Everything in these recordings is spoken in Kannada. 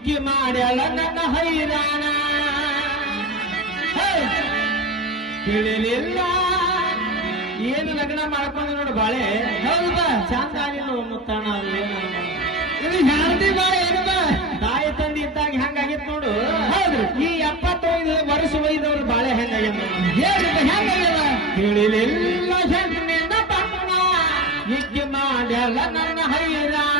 ಇಕ್ಕಿ ಮಾಡ್ಯಾಳ ನನ್ನ ಹೈರಾಣ! ತಿಳಿಲಿಲ್ಲ. ಏನು ಲಗ್ನ ಮಾಡ್ಕೊಂಡು ನೋಡು ಬಾಳೆ. ಹೌದಾ? ಚಂದ ಆಗಿಲ್ಲ ಮುತ್ತಾಣ ಅದು ಏನು ಬಾಳೆ ಏನು ತಾಯಿ ತಂದೆ ಇದ್ದಾಗ ಹೆಂಗಾಗಿತ್ತು ನೋಡು. ಹೌದು. ಈ ಎಪ್ಪತ್ತೈದು ವರ್ಷ ವಯದವ್ರು ಬಾಳೆ ಹೆಂಗಾಗಿತ್ತು ಹೆಂಗಾಗಿಲ್ಲ ತಿಳಿಲಿಲ್ಲ ಹೆಣ್ಣಿನ ತಮ್ಮ ಇಕ್ಕಿ ಮಾಡ್ಯಾಳ ನನ್ನ ಹೈರಾಣ.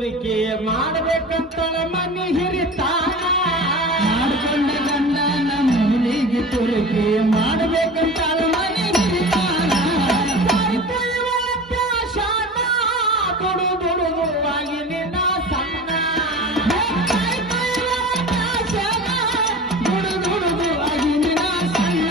ತುರಿಕೆ ಮಾಡ್ಬೇಕಂತಳ ಮನಿ ಹಿರಿತಾನ. ಮಾಡ್ಕೊಂಡ ಗಂಡನ ಮೂಲಿಗೆ ತುರುಕಿ ಮಾಡ್ಬೇಕಂತಾಳ ಮನಿ ಹಿರಿತಾನ. ಶಾನ ನಿನ್ನ ಸಣ್ಣ. ನಿನ್ನ ಸಣ್ಣ.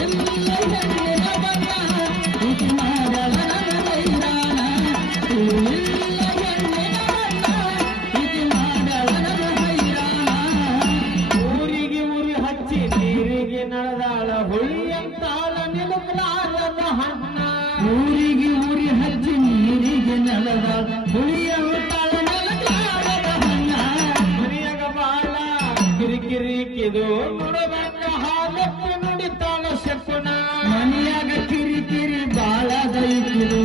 ನಡೆದಾಳ ಹುಳಿಯಂತಾಳ ನಿಲುಕಲಾರದ ಹಣ್ಣ. ಊರಿಗೆ ಊರಿ ಹಚ್ಚಿ ನೀರಿಗೆ ನೆಲದ ಹುಳಿಯ ಹುಟ್ಟಾಳ ನಿಲುಕಲಾರದ ಹಣ್ಣ. ಮನೆಯಾಗ ಬಾಳ ಕಿರಿಕಿರಿ ಕಿದು ನುಡಬಂದ ಹಾಲಕ್ಕೆ ನುಡಿತಾಳ ಶಕುನ. ಮನೆಯಾಗ ಕಿರಿಕಿರಿ ಕಿರಿ ಬಾಳ ದೈತಿರು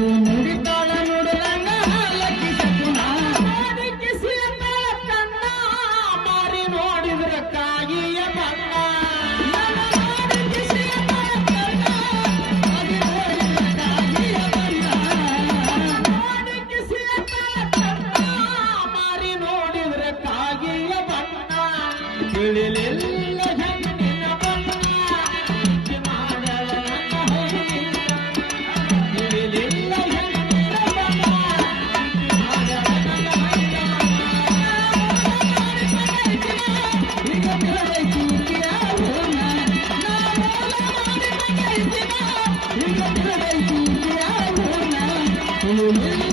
Thank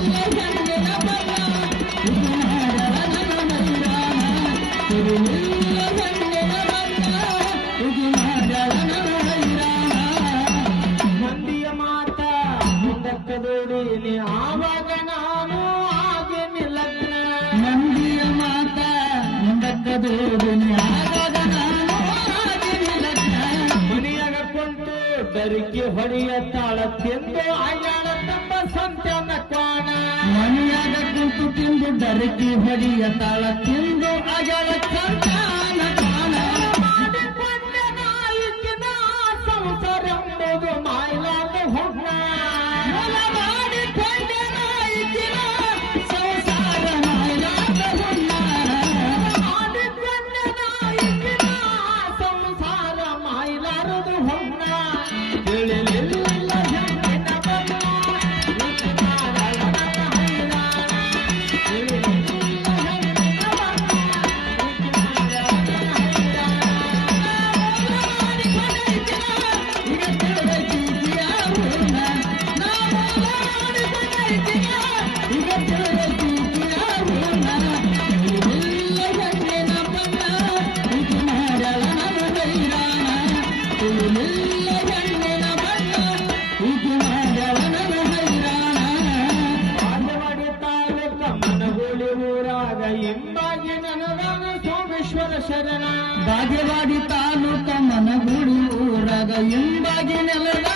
you. ಬೆರಕಿ ಹೊಡೆಯ ತಾಳ ತಿಂದು ಅಯ್ಯಾಳ ತಮ್ಮ ಸಂತ್ಯನ ಕಾಣ ಮನೆಯಾಗ ಕುಂತು ತಿಂದು ಡರಕಿ ಹೊಡಿಯ ತಾಳ ತಿಂದು ಅಯ್ಯಾಳ ಕಂಟಾನ గంగా గిన్నెల